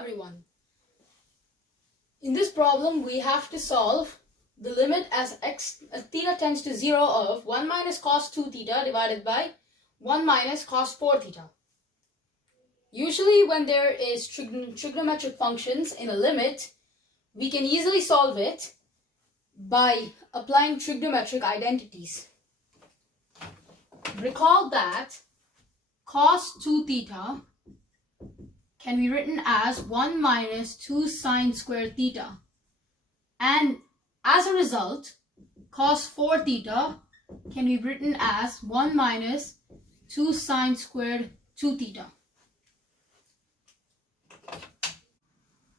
everyone. In this problem, we have to solve the limit as theta tends to 0 of 1 minus cos 2 theta divided by 1 minus cos 4 theta. Usually when there is trigonometric functions in a limit, we can easily solve it by applying trigonometric identities. Recall that cos 2 theta can be written as 1 minus 2 sine squared theta, and as a result cos 4 theta can be written as 1 minus 2 sine squared 2 theta.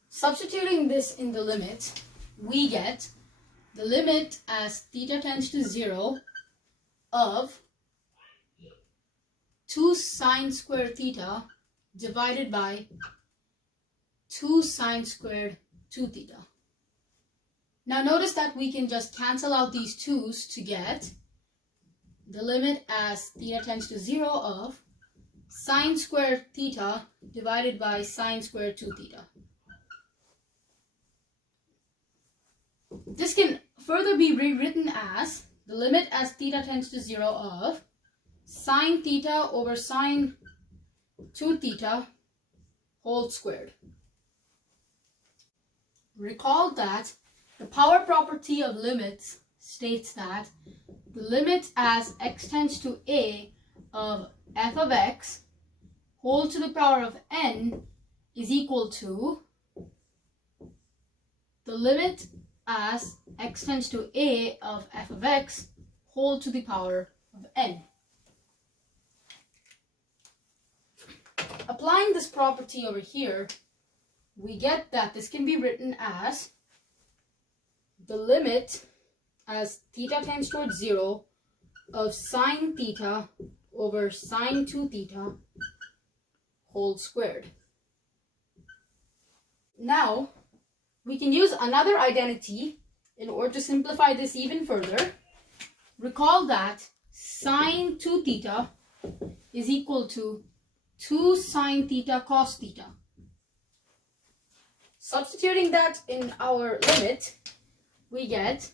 Substituting this in the limit, we get the limit as theta tends to 0 of 2 sine squared theta divided by 2 sine squared 2 theta. Now notice that we can just cancel out these 2's to get the limit as theta tends to 0 of sine squared theta divided by sine squared 2 theta. This can further be rewritten as the limit as theta tends to 0 of sine theta over sine 2 theta whole squared. Recall that the power property of limits states that the limit as x tends to a of f of x whole to the power of n is equal to the limit as x tends to a of f of x whole to the power of n. Applying this property over here, we get that this can be written as the limit as theta tends towards 0 of sine theta over sine 2 theta whole squared. Now, we can use another identity in order to simplify this even further. Recall that sine 2 theta is equal to 2 sine theta cos theta. Substituting that in our limit, we get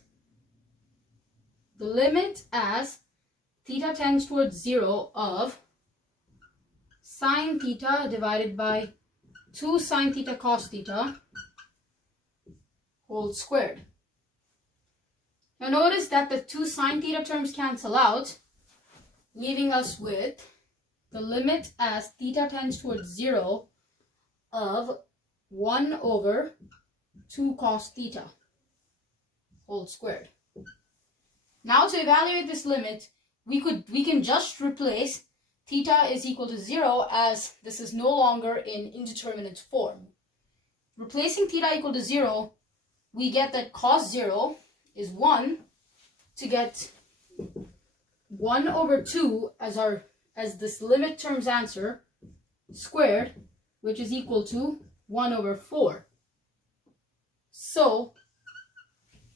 the limit as theta tends towards 0 of sine theta divided by 2 sine theta cos theta whole squared. Now notice that the 2 sine theta terms cancel out, leaving us with the limit as theta tends towards 0 of 1 over 2 cos theta whole squared. Now to evaluate this limit, we can just replace theta is equal to 0 as this is no longer in indeterminate form. Replacing theta equal to 0, we get that cos 0 is 1 to get 1 over 2 as this limit term's answer squared, which is equal to 1 over 4. So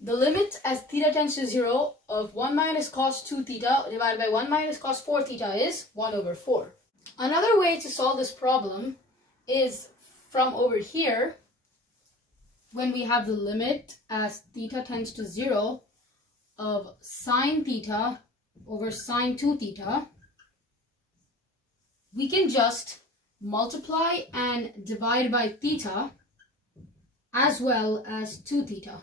the limit as theta tends to 0 of 1 minus cos 2 theta divided by 1 minus cos 4 theta is 1 over 4. Another way to solve this problem is from over here, when we have the limit as theta tends to 0 of sine theta over sine 2 theta, we can just multiply and divide by theta as well as 2 theta.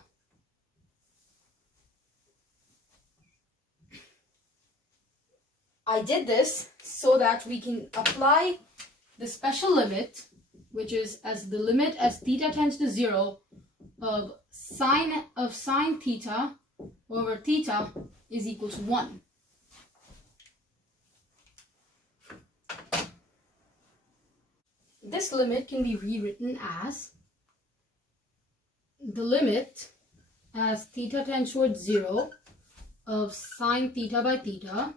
I did this so that we can apply the special limit, which is as the limit as theta tends to 0 of sine theta over theta is equal to 1. This limit can be rewritten as the limit as theta tends towards 0 of sine theta by theta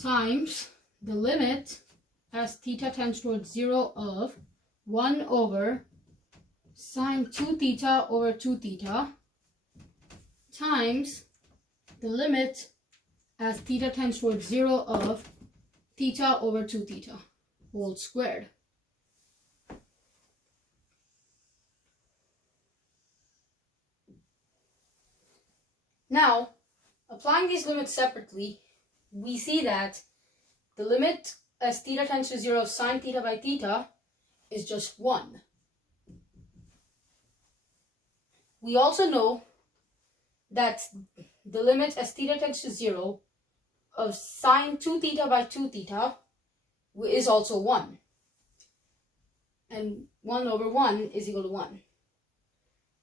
times the limit as theta tends towards 0 of 1 over sine 2 theta over 2 theta times the limit as theta tends towards 0 of theta over 2 theta whole squared. Now, applying these limits separately, we see that the limit as theta tends to 0 of sine theta by theta is just 1. We also know that the limit as theta tends to 0 of sine 2 theta by 2 theta is also 1. And 1 over 1 is equal to 1.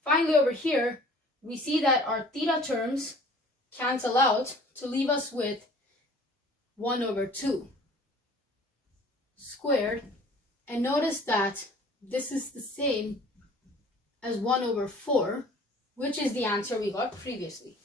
Finally, over here, we see that our theta terms cancel out to leave us with 1 over 2 squared. And notice that this is the same as 1 over 4, which is the answer we got previously.